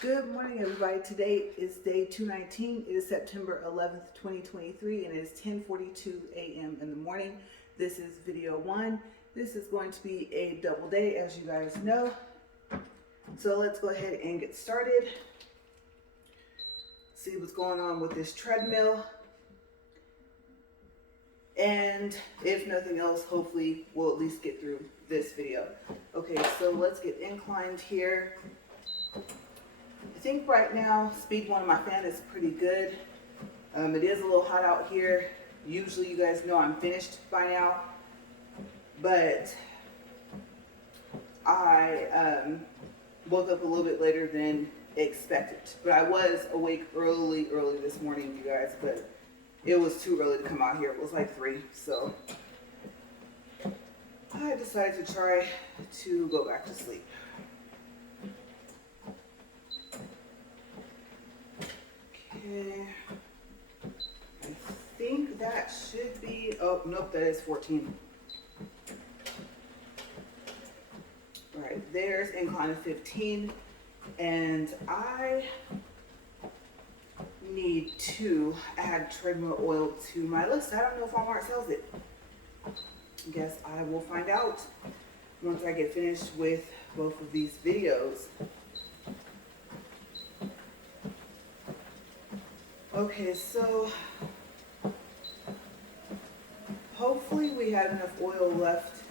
Good morning, everybody. Today is day 219. It is September 11th, 2023, and it is 10:42 a.m. in the morning. This is video one. This is going to be a double day, as you guys know. So let's go ahead and get started. See what's going on with this treadmill. And if nothing else, hopefully we'll at least get through this video. Okay, so let's get inclined here. I think right now, speed one of my fan is pretty good. It is a little hot out here. Usually you guys know I'm finished by now, but I woke up a little bit later than expected. But I was awake early this morning, you guys, but it was too early to come out here. It was like 3, so I decided to try to go back to sleep. Okay, I think that should be, oh, nope, that is 14. All right, there's incline of 15, and I need to add treadmill oil to my list. I don't know if Walmart sells it. I guess I will find out once I get finished with both of these videos. Okay, so hopefully we have enough oil left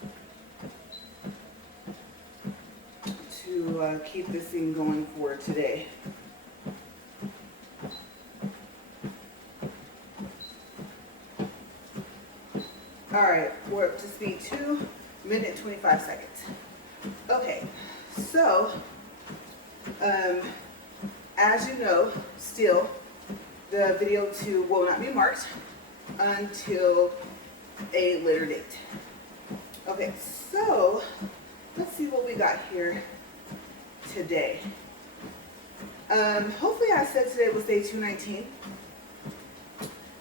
to keep this thing going for today. All right, we're up to speed 2 minute 25 seconds. Okay, so as you know, still the video 2 will not be marked until a later date. Okay, so let's see what we got here today. Hopefully I said today was day 219.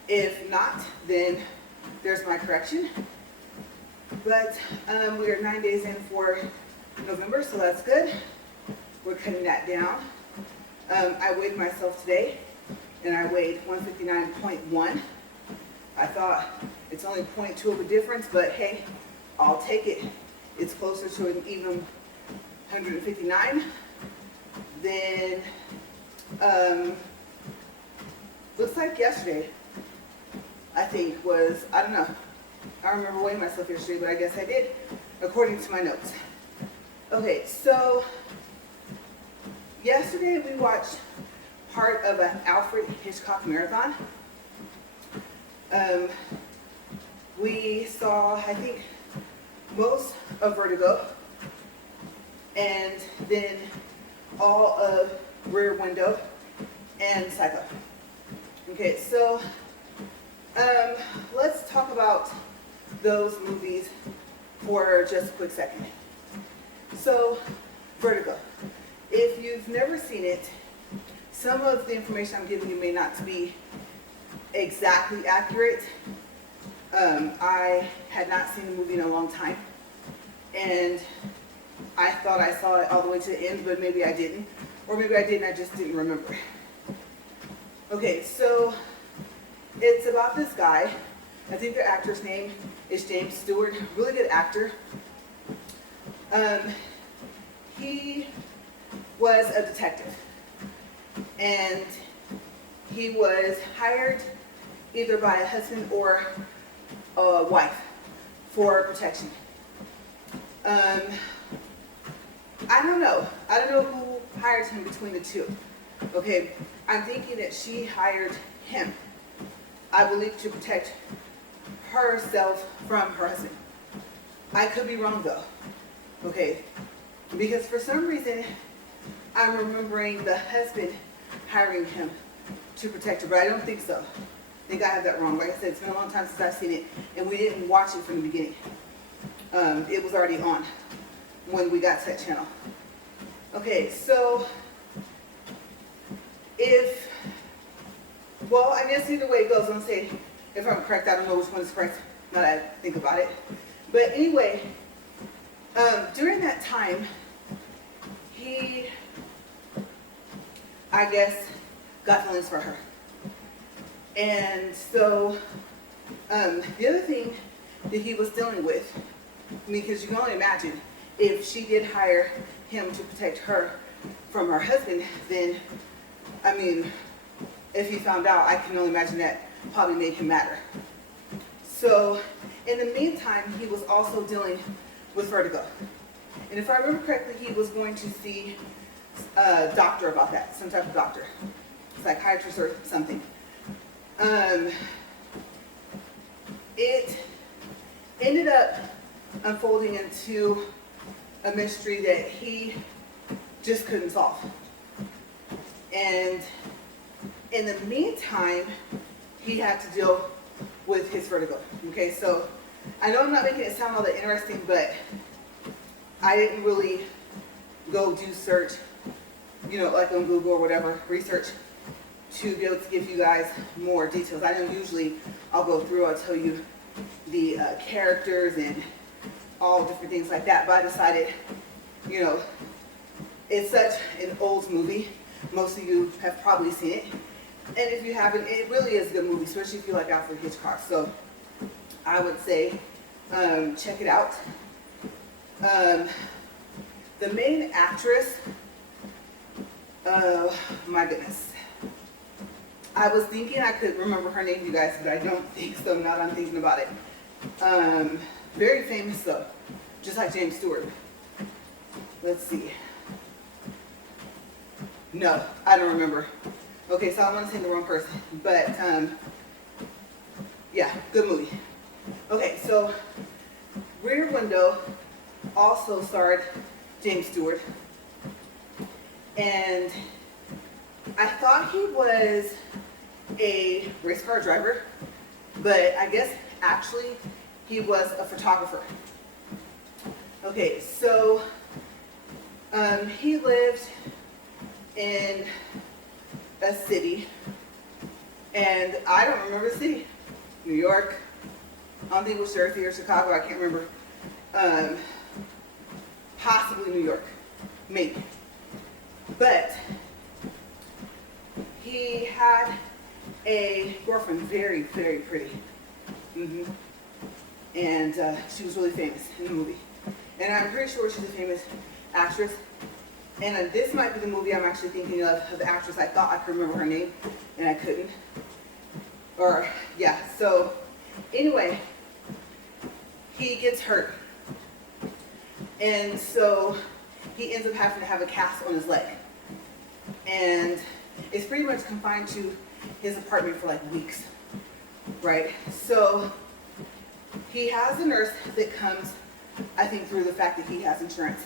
If not, then there's my correction. But we are 9 days in for November, so that's good. We're cutting that down. I weighed myself today, and I weighed 159.1. I thought it's only 0.2 of a difference, but hey, I'll take it. It's closer to an even 159 than looks like yesterday. I think was, I don't know. I don't remember weighing myself yesterday, but I guess I did, according to my notes. Okay, so yesterday we watched part of an Alfred Hitchcock marathon. We saw, I think, most of Vertigo, and then all of Rear Window and Psycho. Okay, so let's talk about those movies for just a quick second. So, Vertigo. If you've never seen it, some of the information I'm giving you may not be exactly accurate. I had not seen the movie in a long time, and I thought I saw it all the way to the end, but maybe I didn't. Or maybe I did and I just didn't remember. Okay, so it's about this guy. I think the actor's name is James Stewart. Really good actor. He was a detective, and he was hired either by a husband or a wife for protection. I don't know who hired him between the two. Okay, I'm thinking that she hired him, I believe, to protect herself from her husband. I could be wrong though. Okay, because for some reason I'm remembering the husband hiring him to protect her, but I don't think so. I think I have that wrong. Like I said, it's been a long time since I've seen it, and we didn't watch it from the beginning. It was already on when we got to that channel. Okay, so I guess either way it goes, I'm gonna say if I'm correct. I don't know which one is correct now that I think about it. But anyway, during that time, he I guess, got feelings for her. And so the other thing that he was dealing with, because you can only imagine, if she did hire him to protect her from her husband, then, I mean, if he found out, I can only imagine that probably made him madder. So in the meantime, he was also dealing with vertigo. And if I remember correctly, he was going to see a doctor about that, some type of doctor, psychiatrist or something. It ended up unfolding into a mystery that he just couldn't solve. And in the meantime, he had to deal with his vertigo. Okay, so I know I'm not making it sound all that interesting, but I didn't really go do search, like on Google or whatever, research to be able to give you guys more details. I know usually I'll go through, I'll tell you the characters and all different things like that, but I decided, it's such an old movie. Most of you have probably seen it. And if you haven't, it really is a good movie, especially if you like Alfred Hitchcock. So I would say check it out. The main actress, oh my goodness. I was thinking I could remember her name, you guys, but I don't think so now that I'm thinking about it. Very famous though, just like James Stewart. Let's see. No, I don't remember. Okay, so I want to say the wrong person, but yeah, good movie. Okay, so Rear Window also starred James Stewart, and I thought he was a race car driver, but I guess actually he was a photographer. Okay, so he lived in a city, and I don't remember the city. New York. I don't think it was Jersey or Chicago. I can't remember. Possibly New York, maybe. But he had a girlfriend, very, very pretty. And she was really famous in the movie. And I'm pretty sure she's a famous actress. And this might be the movie I'm actually thinking of the actress. I thought I could remember her name, and I couldn't. Or, yeah, so anyway, he gets hurt. And so he ends up having to have a cast on his leg. And it's pretty much confined to his apartment for like weeks, right? So he has a nurse that comes, I think, through the fact that he has insurance.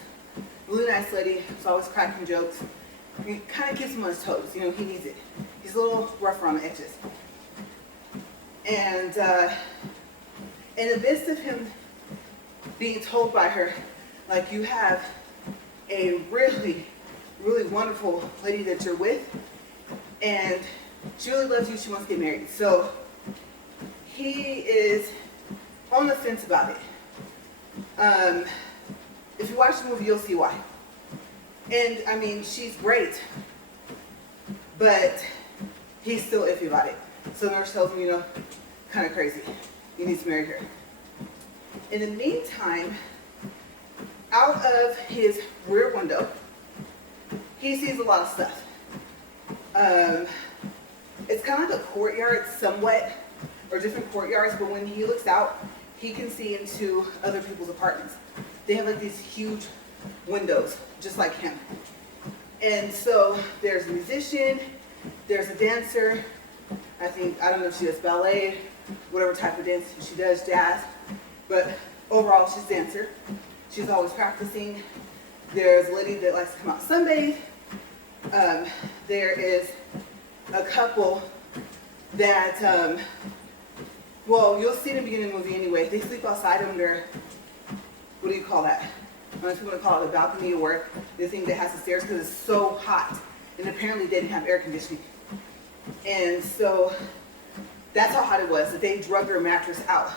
Really nice lady, who's always cracking jokes. It kind of keeps him on his toes, he needs it. He's a little rough around the edges. And in the midst of him being told by her, like, you have a really, really wonderful lady that you're with, and she really loves you, she wants to get married. So he is on the fence about it. If you watch the movie, you'll see why. And I mean, she's great, but he's still iffy about it. So the nurse tells him, kind of crazy. You need to marry her. In the meantime, out of his rear window, he sees a lot of stuff. It's kind of like a courtyard somewhat, or different courtyards, but when he looks out, he can see into other people's apartments. They have like these huge windows, just like him. And so there's a musician, there's a dancer. I don't know if she does ballet, whatever type of dance she does, jazz. But overall, she's a dancer. She's always practicing. There's a lady that likes to come out sunbathe. There is a couple that, you'll see in the beginning of the movie anyway. They sleep outside under, what do you call that? I don't know if you want to call it a balcony or the thing that has the stairs, because it's so hot. And apparently they didn't have air conditioning. And so that's how hot it was, that they drug their mattress out.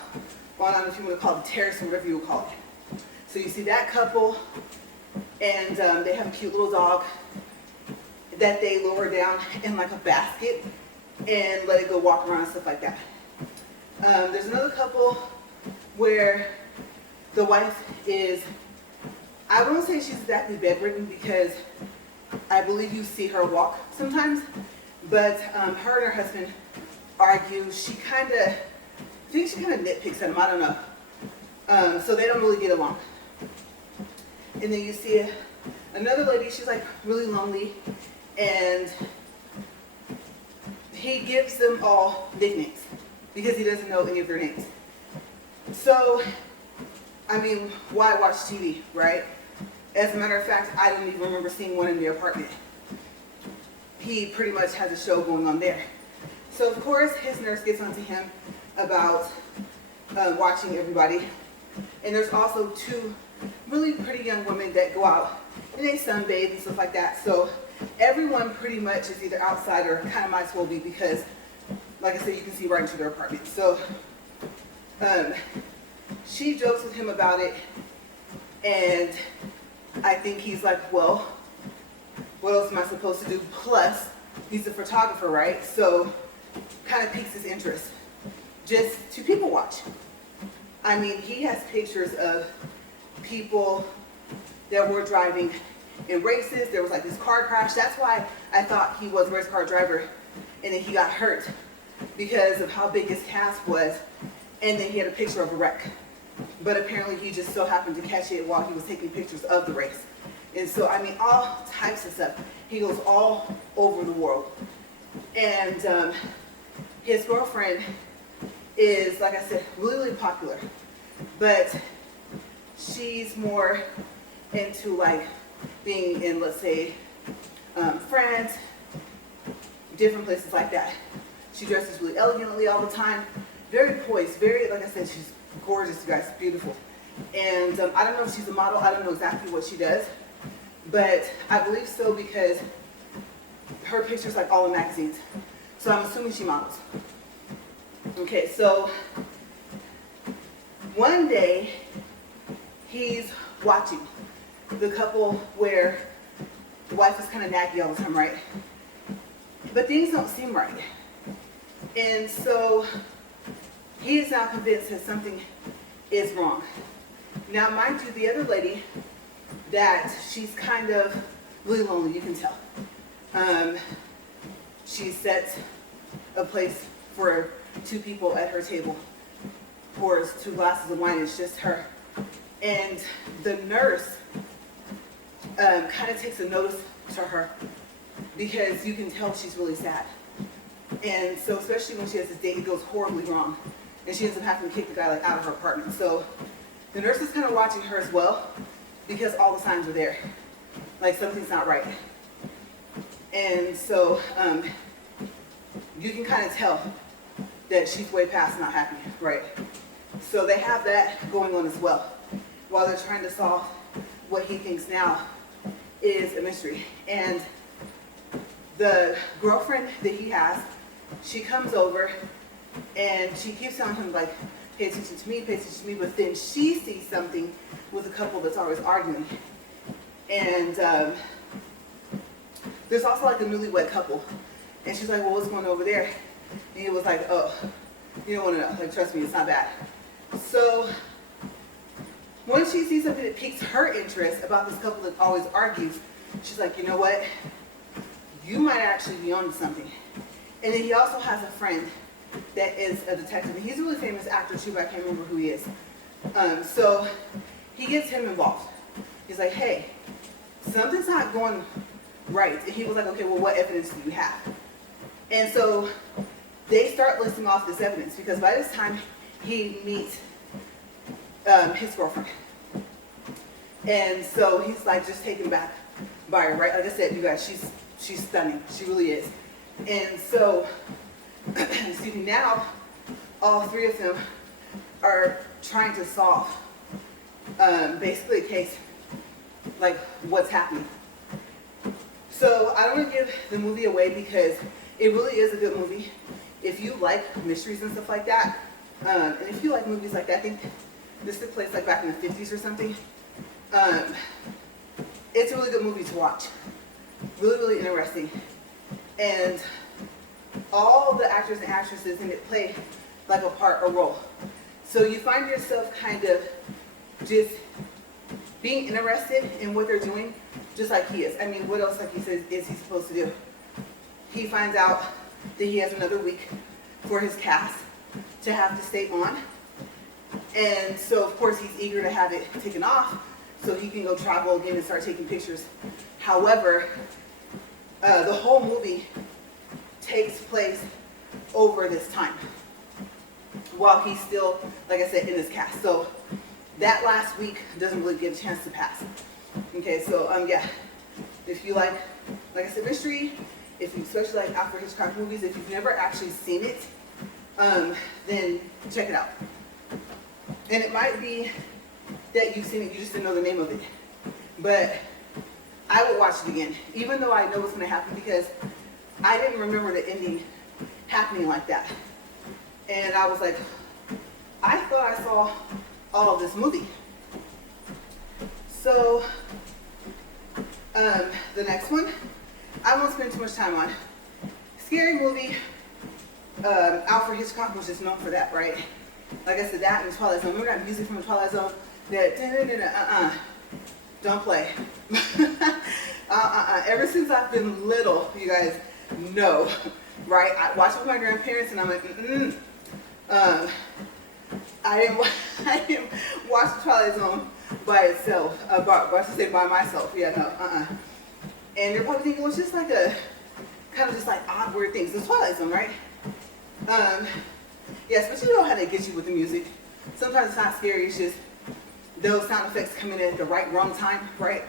Well, I don't know if you want to call it a terrace or whatever you would call it. So you see that couple, and they have a cute little dog. that they lower down in like a basket and let it go walk around and stuff like that. There's another couple where the wife is, I won't say she's exactly bedridden because I believe you see her walk sometimes, but her and her husband argue. She kind of nitpicks at him, I don't know. So they don't really get along. And then you see another lady, she's like really lonely, and he gives them all nicknames because he doesn't know any of their names. So, I mean, why watch TV, right? As a matter of fact, I don't even remember seeing one in the apartment. He pretty much has a show going on there. So of course, his nurse gets onto him about watching everybody. And there's also two really pretty young women that go out and they sunbathe and stuff like that. So everyone pretty much is either outside or kind of might as well be because, like I said, you can see right into their apartment. So she jokes with him about it, and I think he's like, well, what else am I supposed to do? Plus, he's a photographer, right? So kind of piques his interest just to people watch. I mean, he has pictures of people that were driving in races. There was like this car crash. That's why I thought he was a race car driver, and then he got hurt because of how big his cast was, and then he had a picture of a wreck. But apparently he just so happened to catch it while he was taking pictures of the race. And so, I mean, all types of stuff. He goes all over the world. And his girlfriend is, like I said, really, really popular. But she's more into like being in, let's say, France, different places like that. She dresses really elegantly all the time. Very poised, very, like I said, she's gorgeous, you guys, beautiful. And I don't know if she's a model. I don't know exactly what she does. But I believe so because her picture's like all in magazines. So I'm assuming she models. Okay, so one day he's watching the couple where the wife is kind of naggy all the time, right? But things don't seem right. And so he is now convinced that something is wrong. Now, mind you, the other lady, that she's kind of really lonely, you can tell. She sets a place for two people at her table, pours 2 glasses of wine, it's just her. And the nurse kind of takes a notice to her because you can tell she's really sad. And so especially when she has this date, it goes horribly wrong. And she ends up having to kick the guy like out of her apartment. So the nurse is kind of watching her as well because all the signs are there. Like something's not right. And so you can kind of tell that she's way past not happy, right? So they have that going on as well while they're trying to solve what he thinks now is a mystery. And the girlfriend that he has, she comes over and she keeps telling him like, pay attention to me, but then she sees something with a couple that's always arguing. And there's also like a newlywed couple. And she's like, well, what's going on over there? And he was like, oh, you don't want to know. Like, trust me, it's not bad. So once she sees something that piques her interest about this couple that always argues, she's like, you know what? You might actually be onto something. And then he also has a friend that is a detective. And he's a really famous actor too, but I can't remember who he is. So he gets him involved. He's like, hey, something's not going right. And he was like, okay, well, what evidence do you have? And so they start listing off this evidence because by this time he meets his girlfriend. And so he's like just taken back by her, right? Like I said, you guys, she's stunning. She really is. And so, excuse me, now all 3 of them are trying to solve basically a case, like what's happening. So I don't want to give the movie away because it really is a good movie. If you like mysteries and stuff like that, and if you like movies like that, I think this took place like back in the 50s or something. It's a really good movie to watch. Really, really interesting. And all the actors and actresses in it play like a role. So you find yourself kind of just being interested in what they're doing, just like he is. I mean, what else, like he says, is he supposed to do? He finds out that he has another week for his cast to have to stay on. And so, of course, he's eager to have it taken off so he can go travel again and start taking pictures. However, the whole movie takes place over this time while he's still, like I said, in this cast. So that last week doesn't really get a chance to pass. Okay, so yeah, if you like I said, mystery, if you especially like Alfred Hitchcock movies, if you've never actually seen it, then check it out. And it might be that you've seen it, you just didn't know the name of it. But I would watch it again, even though I know what's going to happen, because I didn't remember the ending happening like that. And I was like, I thought I saw all of this movie. So, the next one, I won't spend too much time on. Scary movie. Alfred Hitchcock was just known for that, right? Like I said, that and Twilight Zone. Remember that music from the Twilight Zone? That don't play. Ever since I've been little, you guys know, right? I watched with my grandparents, and I'm like, I didn't watch the Twilight Zone by itself. I should say by myself. Yeah, no, And you're probably thinking it was just like a kind of just like odd weird things. It's Twilight Zone, right? Yes, but you know how they get you with the music. Sometimes it's not scary, it's just those sound effects come in at the wrong time, right?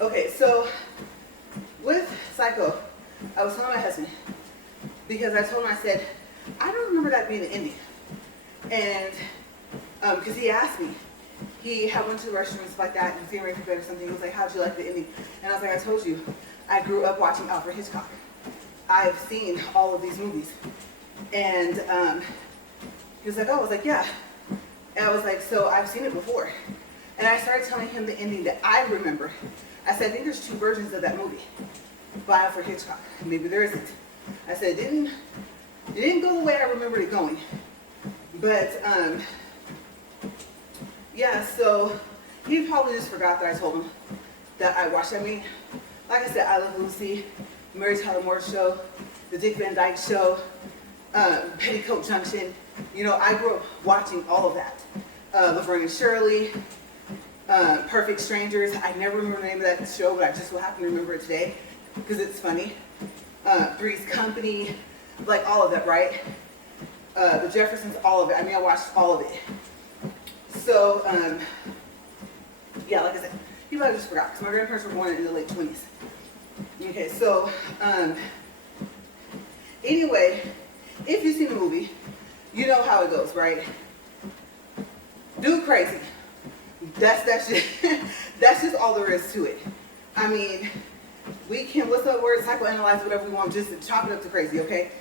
Okay, so with Psycho, I was telling my husband, because I told him, I said, I don't remember that being the ending. And because he asked me, he had went to the restroom and stuff like that, and was getting ready for bed or something. He was like, how'd you like the ending? And I was like, I told you, I grew up watching Alfred Hitchcock. I've seen all of these movies. And he was like, oh, I was like, yeah. And I was like, so I've seen it before. And I started telling him the ending that I remember. I said, I think there's two versions of that movie by Alfred Hitchcock. Maybe there isn't. I said, it didn't go the way I remembered it going. But, yeah, so he probably just forgot that I told him that I watched. I mean, like I said, I Love Lucy, Mary Tyler Moore Show, The Dick Van Dyke Show, Petticoat Junction. You know, I grew up watching all of that. Laverne and Shirley, Perfect Strangers. I never remember the name of that show, but I just so happen to remember it today because it's funny. Three's Company, like all of that, right? The Jeffersons, all of it. I mean, I watched all of it. So, yeah, like I said, you might have just forgot, because my grandparents were born in the late 20s. Okay, so, anyway, if you've seen the movie, you know how it goes, right? Dude crazy. That's just, that's just all there is to it. I mean, we can, what's the word, psychoanalyze whatever we want, just chop it up to crazy, okay?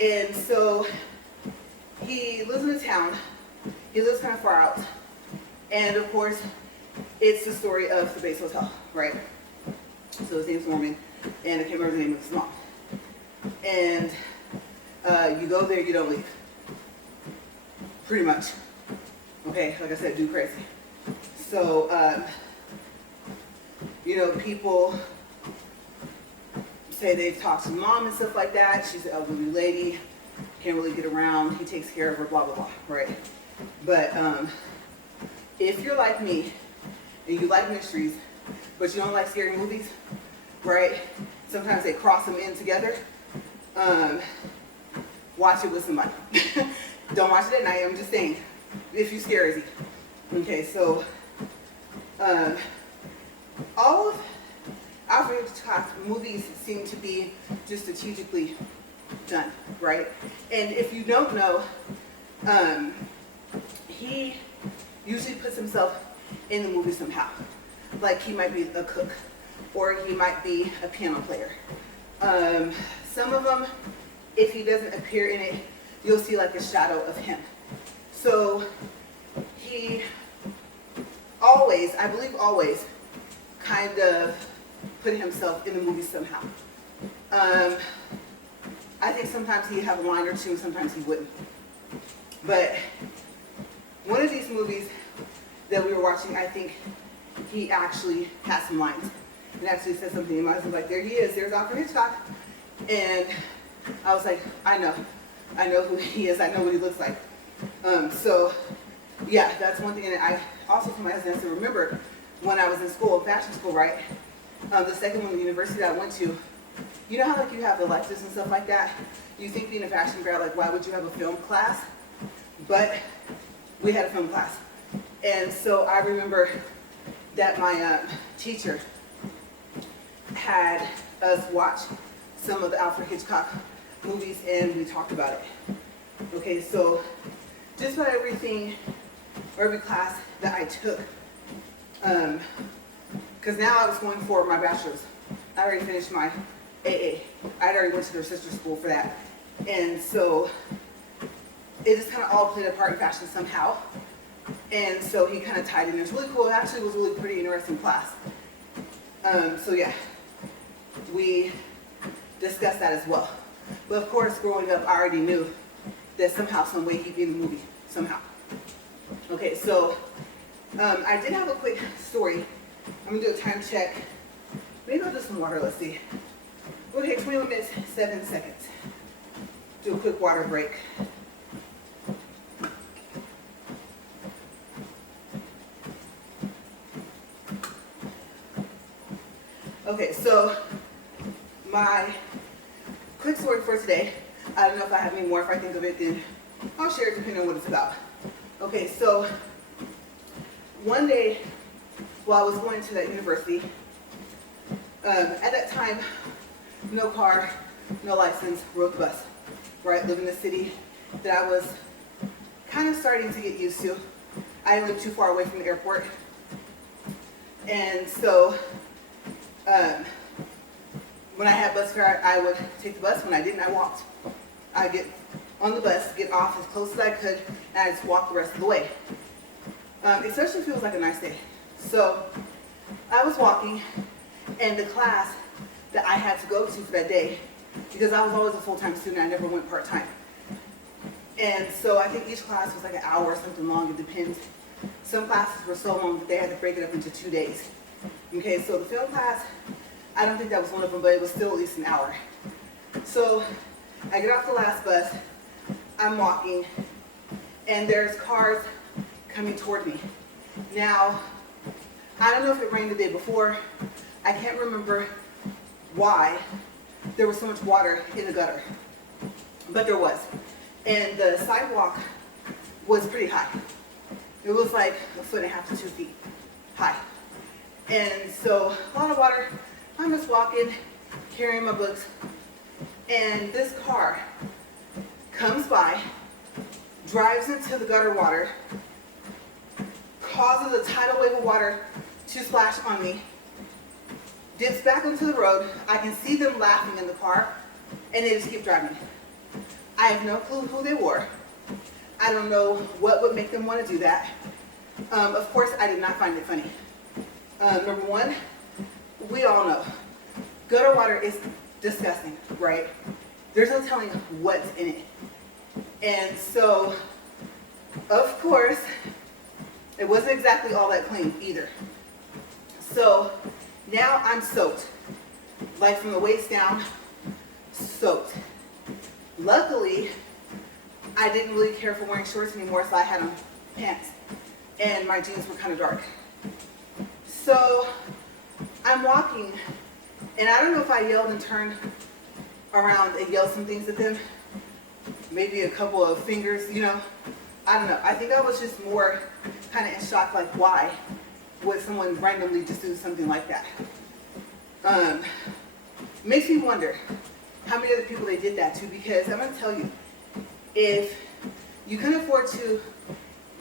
And so, he lives in a town. He lives kind of far out. And of course, it's the story of the base hotel, right? So his name's Norman, and I can't remember the name of his mom. And you go there, you don't leave. Pretty much. Okay, like I said, do crazy. So, you know, people say they've talked to mom and stuff like that. She's an elderly lady, can't really get around. He takes care of her, blah, blah, blah, right? But if you're like me, and you like mysteries, but you don't like scary movies, right? Sometimes they cross them in together. Watch it with somebody. Don't watch it at night, I'm just saying, if you're scared. Okay, so all of Alfred Hitchcock's movies seem to be just strategically done, right? And if you don't know, he usually puts himself in the movie somehow. Like he might be a cook, or he might be a piano player. Some of them, if he doesn't appear in it, you'll see like a shadow of him. So he always, I believe always, kind of put himself in the movie somehow. I think sometimes he'd have a line or two, and sometimes he wouldn't. But one of these movies that we were watching, I think he actually has some lines. And actually said something, and my husband was like, there he is, there's Alfred Hitchcock. And I was like, I know who he is, I know what he looks like. So yeah, that's one thing. And I also told my husband, I said, remember when I was in school, fashion school, right? The second one, the university that I went to, you know how like you have electives and stuff like that? You think being a fashion grad, like why would you have a film class? But we had a film class. And so I remember that my teacher had us watch some of the Alfred Hitchcock movies, and we talked about it. Okay, so just about everything, or every class that I took, because now I was going for my bachelor's. I already finished my AA. I already went to their sister school for that. And so it just kind of all played a part in fashion somehow. And so he kind of tied in. It was really cool. It actually was a really pretty interesting class. So yeah, we discussed that as well. But of course, growing up, I already knew that somehow, some way he'd be in the movie, somehow. Okay, so I did have a quick story. I'm gonna do a time check. Maybe I'll do some water, let's see. Okay, 21 minutes, 7 seconds. Do a quick water break. Okay, so my quick story for today, I don't know if I have any more. If I think of it, then I'll share it depending on what it's about. Okay, so one day while I was going to that university, at that time, no car, no license, rode the bus, right? Live in a city that I was kind of starting to get used to. I didn't live too far away from the airport. And so when I had bus fare, I would take the bus. When I didn't, I walked. I'd get on the bus, get off as close as I could, and I just walk the rest of the way. Especially if it was like a nice day. So I was walking, and the class that I had to go to for that day, because I was always a full-time student, I never went part-time. And so I think each class was like an hour or something long, it depends. Some classes were so long that they had to break it up into 2 days. Okay, so the film class, I don't think that was one of them, but it was still at least an hour. So I get off the last bus, I'm walking, and there's cars coming toward me. Now, I don't know if it rained the day before. I can't remember why there was so much water in the gutter, but there was. And the sidewalk was pretty high. It was like 1.5 to 2 feet high. And so a lot of water. I'm just walking, carrying my books, and this car comes by, drives into the gutter water, causes a tidal wave of water to splash on me, dips back onto the road. I can see them laughing in the car, and they just keep driving. I have no clue who they were. I don't know what would make them want to do that. Of course, I did not find it funny. Number one, we all know gutter water is disgusting, right? There's no telling what's in it. And so, of course, it wasn't exactly all that clean either. So now I'm soaked, like from the waist down, soaked. Luckily, I didn't really care for wearing shorts anymore, so I had on pants, and my jeans were kind of dark. So I'm walking, and I don't know if I yelled and turned around and yelled some things at them, maybe a couple of fingers, you know, I don't know. I think I was just more kind of in shock, like why would someone randomly just do something like that? Makes me wonder how many other people they did that to, because I'm going to tell you, if you can afford to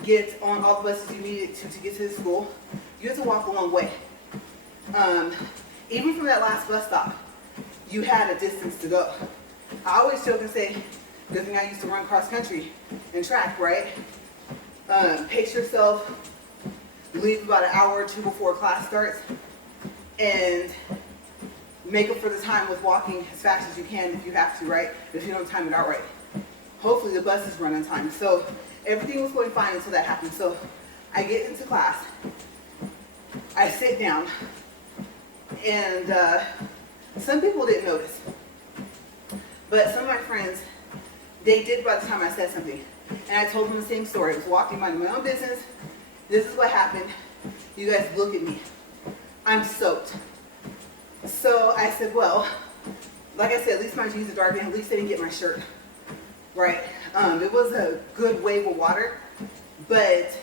get on all the buses you needed to get to the school, you have to walk a long way. Even from that last bus stop, you had a distance to go. I always joke and say, good thing I used to run cross country and track, right? Pace yourself, leave about an hour or two before class starts, and make up for the time with walking as fast as you can if you have to, right? If you don't time it out right. Hopefully the buses run on time. So everything was going fine until that happened. So I get into class, I sit down, and some people didn't notice. But some of my friends, they did by the time I said something. And I told them the same story. I was walking, minding my own business. This is what happened. You guys look at me. I'm soaked. So I said, well, like I said, at least my jeans are dark, and at least they didn't get my shirt. Right? It was a good wave of water. But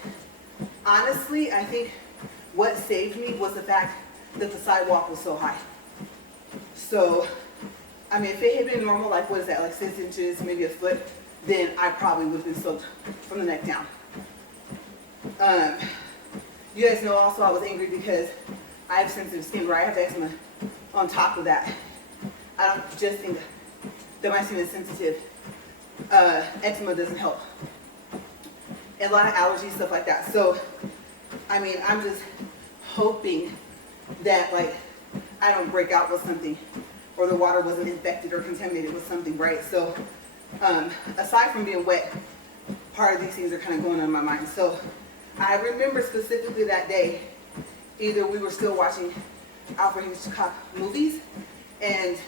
honestly, I think what saved me was the fact that the sidewalk was so high. So, I mean, if it had been normal, like what is that, like 6 inches, maybe a foot, then I probably would have been soaked from the neck down. You guys know also I was angry because I have sensitive skin, right? I have eczema on top of that. I don't just think that my skin is sensitive. Eczema doesn't help. And a lot of allergies, stuff like that. So, I mean, I'm just hoping that, like, I don't break out with something, or the water wasn't infected or contaminated with something, right? So, aside from being wet, part of these things are kind of going on in my mind. So, I remember specifically that day, either we were still watching Alfred Hitchcock movies and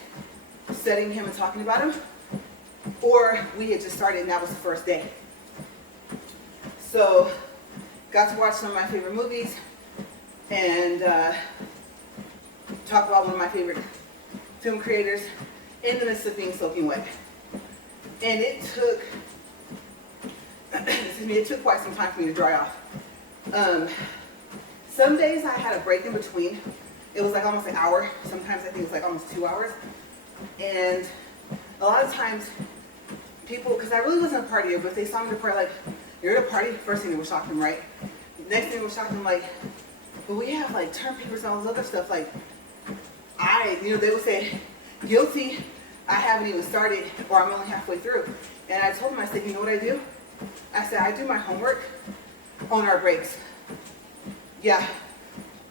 studying him and talking about him, or we had just started and that was the first day. So, got to watch some of my favorite movies and talk about one of my favorite film creators in the midst of being soaking wet. And it took, excuse me, it took quite some time for me to dry off. Some days I had a break in between. It was like almost an hour. Sometimes I think it's like almost 2 hours. And a lot of times people, because I really wasn't a partier, but if they saw me at a party, like, you're at a party, first thing they were shocked them, right? Next thing they were shocked them, like, but we have like term papers and all this other stuff. Like, they would say, guilty, I haven't even started, or I'm only halfway through. And I told them, I said, you know what I do? I said, I do my homework on our breaks. Yeah.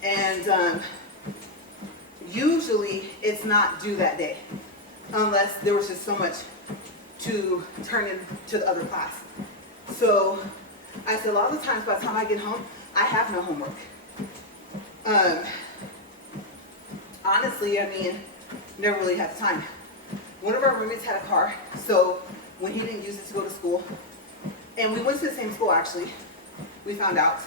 And usually it's not due that day, unless there was just so much to turn into the other class. So I said, a lot of the times by the time I get home, I have no homework. Honestly, I mean, never really had the time. One of our roommates had a car, so when he didn't use it to go to school, and we went to the same school actually, we found out.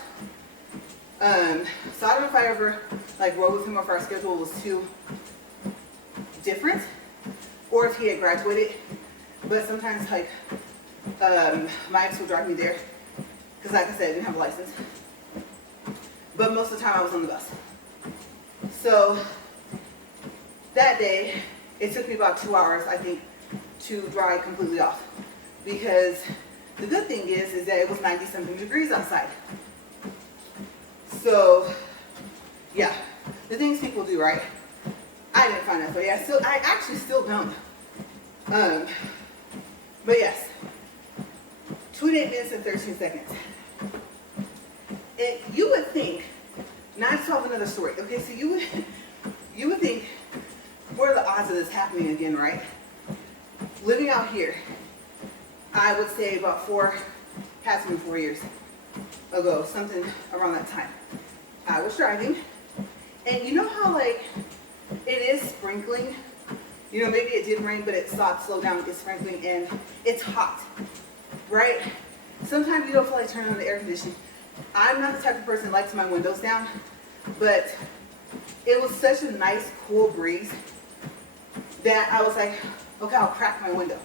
So I don't know if I ever like rode with him or if our schedule was too different, or if he had graduated. But sometimes like my ex would drive me there, because like I said, I didn't have a license. But most of the time I was on the bus. So that day, it took me about 2 hours, I think, to dry completely off. Because the good thing is that it was 90-something degrees outside. So, yeah, the things people do, right? I didn't find that funny. I actually still don't. But yes, 28 minutes and 13 seconds. And you would think, now I tell another story. Okay, so you would think, what are the odds of this happening again, right? Living out here, I would say about 4 years ago, something around that time. I was driving, and you know how like it is sprinkling? You know, maybe it did rain, but it stopped, slowed down, it's sprinkling, and it's hot, right? Sometimes you don't feel like turning on the air conditioning. I'm not the type of person that likes my windows down, but it was such a nice, cool breeze that I was like, okay, I'll crack my window.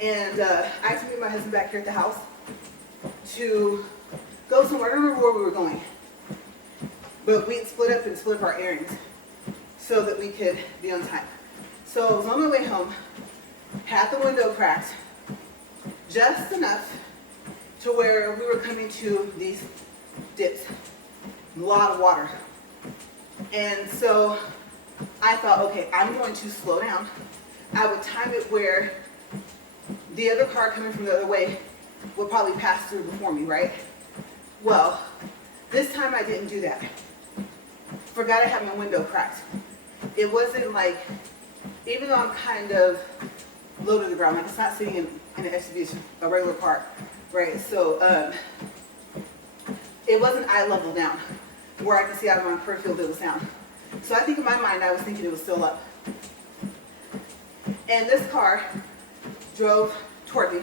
And I had to meet my husband back here at the house to go somewhere. I don't remember where we were going, but we split up our errands so that we could be on time. So I was on my way home, had the window cracked just enough to where we were coming to these dips, a lot of water. And so I thought, okay, I'm going to slow down. I would time it where the other car coming from the other way would probably pass through before me, right? Well, this time I didn't do that. forgot I had my window cracked. It wasn't like, even though I'm kind of low to the ground, like it's not sitting in an SUV, it's a regular car, right? So it wasn't eye level down where I could see out of my peripheral field of sound. So I think in my mind I was thinking it was still up. And this car drove toward me.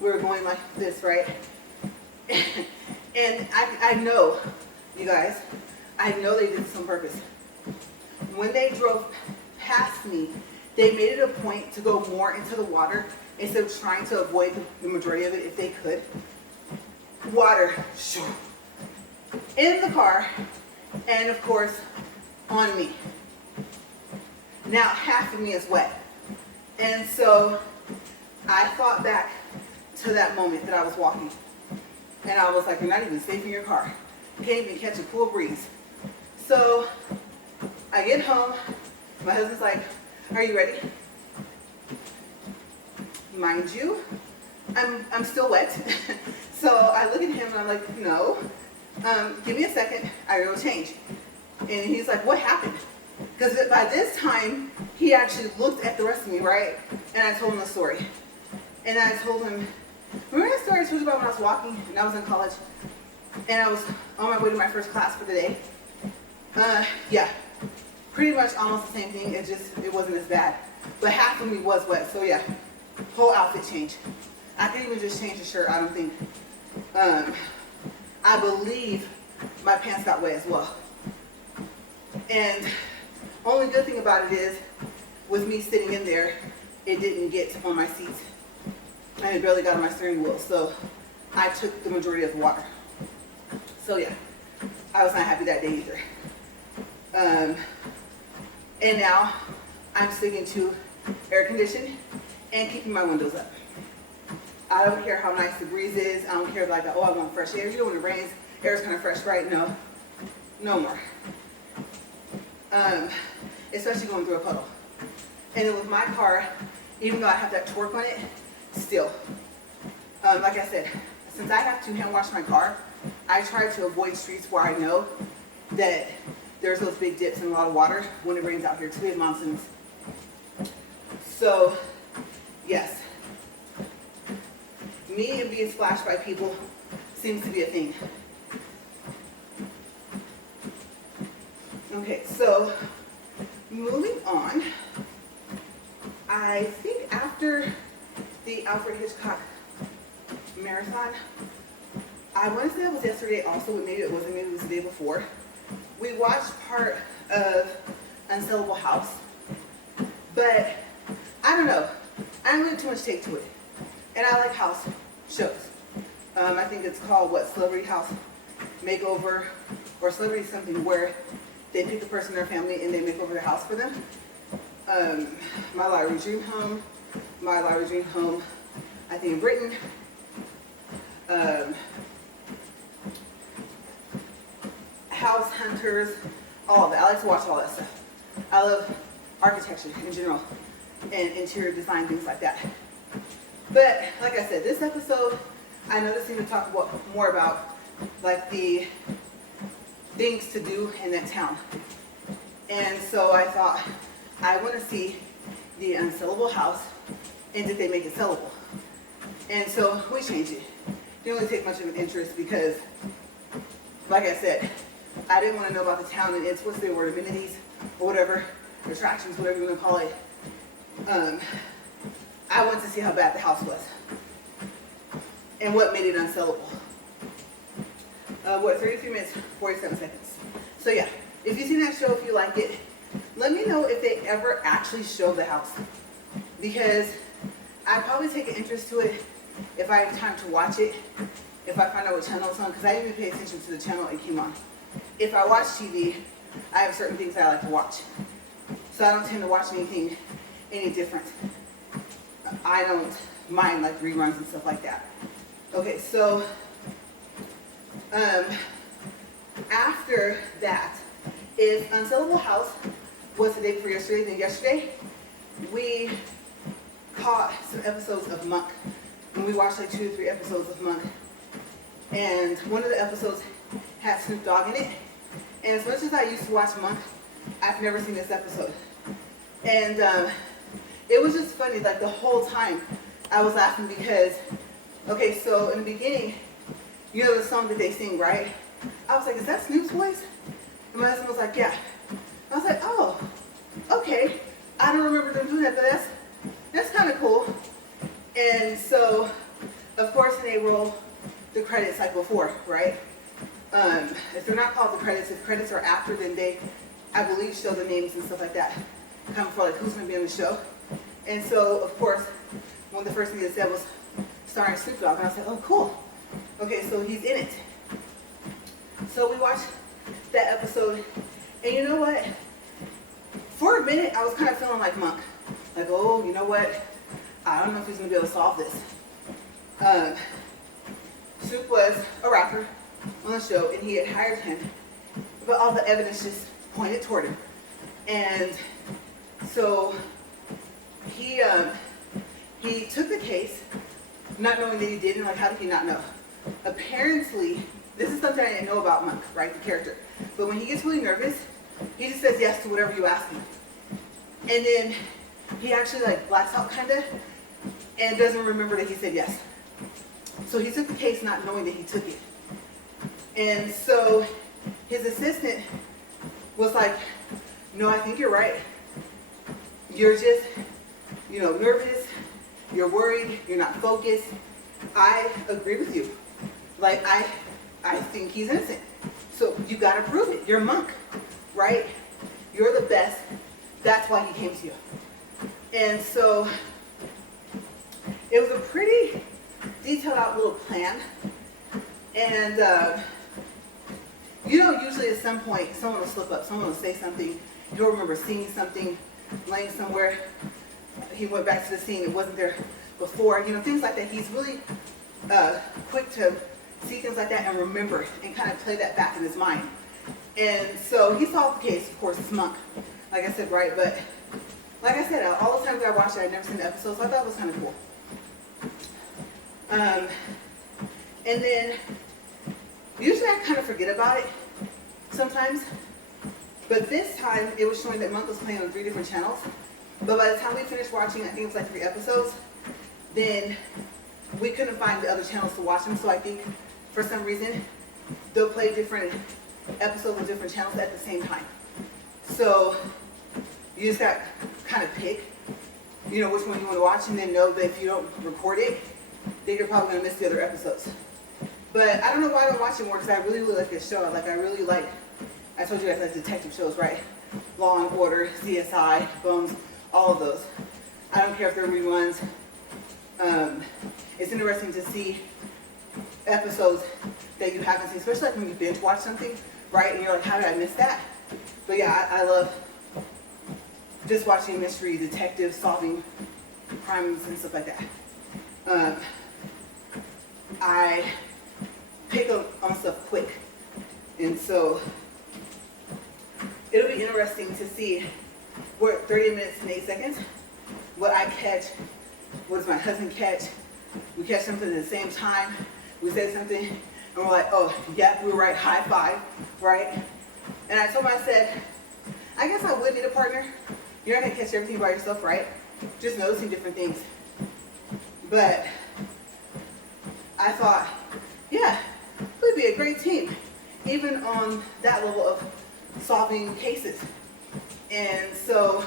We were going like this, right? And I know, you guys, I know they did this on purpose. When they drove past me, they made it a point to go more into the water instead of trying to avoid the majority of it if they could. Water, in the car, and of course, on me. Now half of me is wet. And so I thought back to that moment that I was walking. And I was like, you're not even safe in your car. You can't even catch a cool breeze. So I get home. My husband's like, are you ready? Mind you, I'm still wet. So I look at him and I'm like, no. Give me a second. I go change. And he's like, what happened? Because by this time, he actually looked at the rest of me, right? And I told him the story. And I told him, remember that story I told you about when I was walking and I was in college? And I was on my way to my first class for the day? Yeah, pretty much almost the same thing. It wasn't as bad. But half of me was wet, so yeah, whole outfit change. I could even just change the shirt, I don't think. I believe my pants got wet as well. And only good thing about it is, with me sitting in there, it didn't get on my seat. And it barely got on my steering wheel, so I took the majority of the water. So yeah, I was not happy that day either. And now I'm sticking to air conditioning and keeping my windows up. I don't care how nice the breeze is. I don't care like, oh, I want fresh air. You know when it rains, air's kind of fresh, right? No, no more. Especially going through a puddle. And then with my car, even though I have that torque on it, still, like I said, since I have to hand wash my car, I try to avoid streets where I know that there's those big dips and a lot of water when it rains out here. It's big monsoons. So, yes. Me and being splashed by people seems to be a thing. Okay, so moving on, I think after the Alfred Hitchcock marathon, I want to say it was yesterday also, but maybe it wasn't, maybe it was the day before. We watched part of Unsellable House, but I don't know. I don't really too much take to it. And I like house shows. I think it's called, Celebrity House Makeover, or Celebrity something, where they pick a person in their family and they make over their house for them. My Lottery Dream Home, I think in Britain. House Hunters, all of it. I like to watch all that stuff. I love architecture in general and interior design, things like that. But like I said, this episode, I know this thing to talk more about like the things to do in that town. And so I thought, I want to see the unsellable house, and did they make it sellable? And so we changed it. Didn't really take much of an interest because, like I said, I didn't want to know about the town and its, what's the word, amenities, or whatever, attractions, whatever you want to call it. I wanted to see how bad the house was and what made it unsellable. 33 minutes, 47 seconds. So yeah, if you've seen that show, if you like it, let me know if they ever actually show the house, because I'd probably take an interest to it if I have time to watch it, if I find out what channel it's on, because I didn't even pay attention to the channel it came on. If I watch TV, I have certain things I like to watch. So I don't tend to watch anything any different. I don't mind like reruns and stuff like that. Okay, so after that, if Unsellable House was the day before yesterday, then yesterday we caught some episodes of Monk. And we watched like 2 or 3 episodes of Monk. And one of the episodes had Snoop Dogg in it. And as much as I used to watch Monk, I've never seen this episode. And it was just funny, like the whole time I was laughing because, okay, so in the beginning, you know the song that they sing, right? I was like, is that Snoop's voice? And my husband was like, yeah. I was like, oh, okay. I don't remember them doing that, but that's kind of cool. And so, of course, they roll the credits like before, right? If they're not called the credits, if credits are after, then they, I believe, show the names and stuff like that. Kind of for like who's going to be on the show. And so, of course, one of the first things they said was starring Snoop Dogg. And I said, oh, cool. Okay, so he's in it. So we watched that episode. And you know what? For a minute, I was kind of feeling like Monk. Like, oh, you know what? I don't know if he's going to be able to solve this. Snoop was a rapper on the show, and he had hired him. But all the evidence just pointed toward him. And so he took the case, not knowing that he did, and like, how did he not know? Apparently, this is something I didn't know about Monk, right, the character. But when he gets really nervous, he just says yes to whatever you ask him. And then he actually like blacks out kind of, and doesn't remember that he said yes. So he took the case not knowing that he took it. And so his assistant was like, no, I think you're right. You're just, nervous. You're worried. You're not focused. I agree with you. Like, I think he's innocent. So you got to prove it. You're Monk, right? You're the best. That's why he came to you. And so it was a pretty detailed out little plan. And, usually at some point, someone will slip up. Someone will say something. You'll remember seeing something laying somewhere. He went back to the scene. It wasn't there before. Things like that. He's really quick to see things like that and remember and kind of play that back in his mind. And so he solved the case. Of course, it's Monk, like I said, right? But like I said, all the times I watched it, I'd never seen the episode, so I thought it was kind of cool. And then usually I kind of forget about it sometimes. But this time, it was showing that Monk was playing on 3 different channels. But by the time we finished watching, I think it was like 3 episodes, then we couldn't find the other channels to watch them. So I think, for some reason, they'll play different episodes on different channels at the same time. So you just got to kind of pick, which one you want to watch, and then know that if you don't record it, then you're probably going to miss the other episodes. But I don't know why I don't watch it more, because I really, really like this show. I told you guys, like detective shows, right? Law and Order, CSI, Bones, all of those. I don't care if they're reruns. It's interesting to see episodes that you haven't seen, especially like when you binge watch something, right? And you're like, how did I miss that? But yeah, I love just watching mystery, detectives, solving crimes and stuff like that. I pick up on stuff quick. And so it'll be interesting to see we're at 30 minutes and 8 seconds. What I catch, what does my husband catch? We catch something at the same time. We say something, and we're like, oh, yeah, we were right, high five, right? And I told him, I said, I guess I would need a partner. You're not gonna catch everything by yourself, right? Just noticing different things. But I thought, yeah, we'd be a great team, even on that level of solving cases. And so,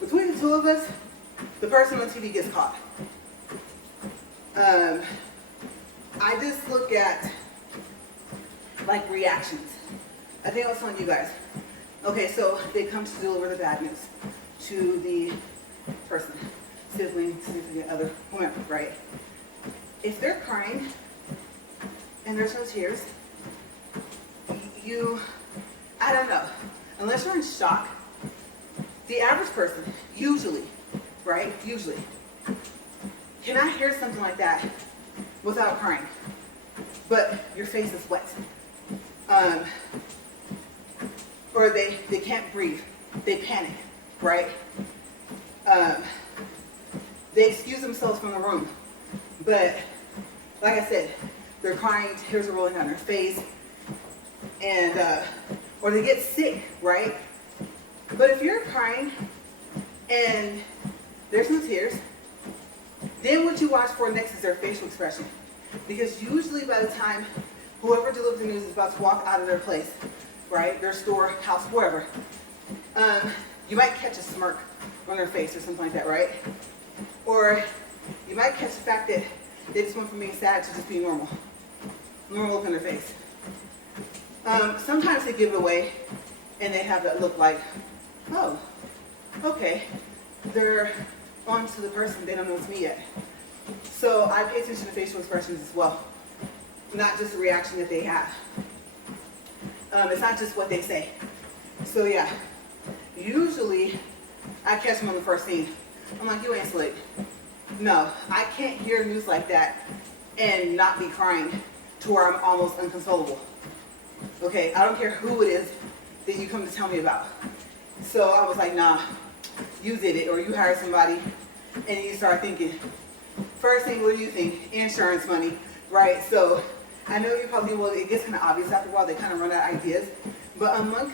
between the two of us, the person on TV gets caught. I just look at like reactions. I think I was telling you guys. Okay, so they come to deliver the bad news to the person, sibling, significant other, whomever, right? If they're crying and there's no tears, I don't know, unless you're in shock, the average person, usually, cannot hear something like that without crying, but your face is wet. Or they can't breathe, they panic, right? They excuse themselves from the room, but like I said, they're crying, tears are rolling down their face, and or they get sick, right? But if you're crying and there's no tears, then what you watch for next is their facial expression. Because usually by the time whoever delivers the news is about to walk out of their place, right, their store, house, wherever, you might catch a smirk on their face or something like that, right? Or you might catch the fact that they just went from being sad to just being normal look on their face. Sometimes they give it away and they have that look like, oh, okay, they're on to the person, they don't know it's me yet. So I pay attention to facial expressions as well, not just the reaction that they have. It's not just what they say. So yeah, usually I catch them on the first scene. I'm like, you ain't slick. No, I can't hear news like that and not be crying to where I'm almost inconsolable. Okay, I don't care who it is that you come to tell me about. So I was like, nah, you did it, or you hired somebody, and you start thinking, first thing, what do you think? Insurance money, right? So I know you probably will, it gets kind of obvious after a while, they kind of run out of ideas. But unlike,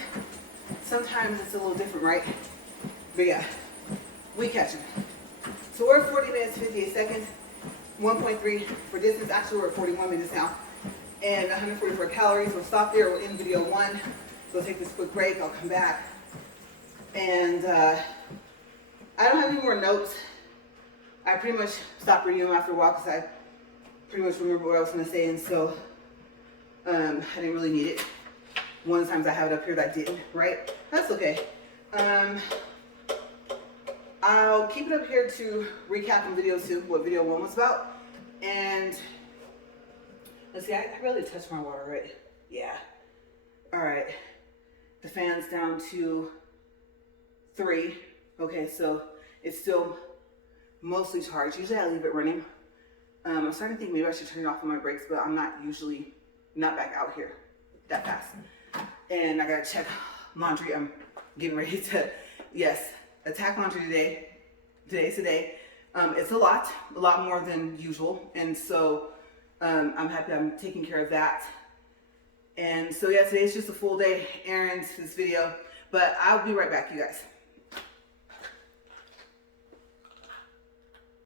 sometimes it's a little different, right? But yeah, we catch them. So we're at 40 minutes, 58 seconds, 1.3 for distance. Actually, we're at 41 minutes now, and 144 calories. We'll stop there, we'll end video 1. We'll take this quick break, I'll come back. And I don't have any more notes. I pretty much stopped reading them after a while because I pretty much remember what I was going to say, and so I didn't really need it. One of the times I have it up here that I didn't, right? That's okay. I'll keep it up here to recap in video 2 what video 1 was about. And let's see, I really touched my water, right? Yeah. All right. The fan's down to 3. Okay, so it's still mostly charged. Usually I leave it running. I'm starting to think maybe I should turn it off on my brakes, but I'm not back out here that fast. And I gotta check laundry. I'm getting ready to, yes, attack laundry today. Today's the day. It's a lot more than usual. And so I'm happy I'm taking care of that. And so yeah, today's just a full day errands, this video, but I'll be right back, you guys.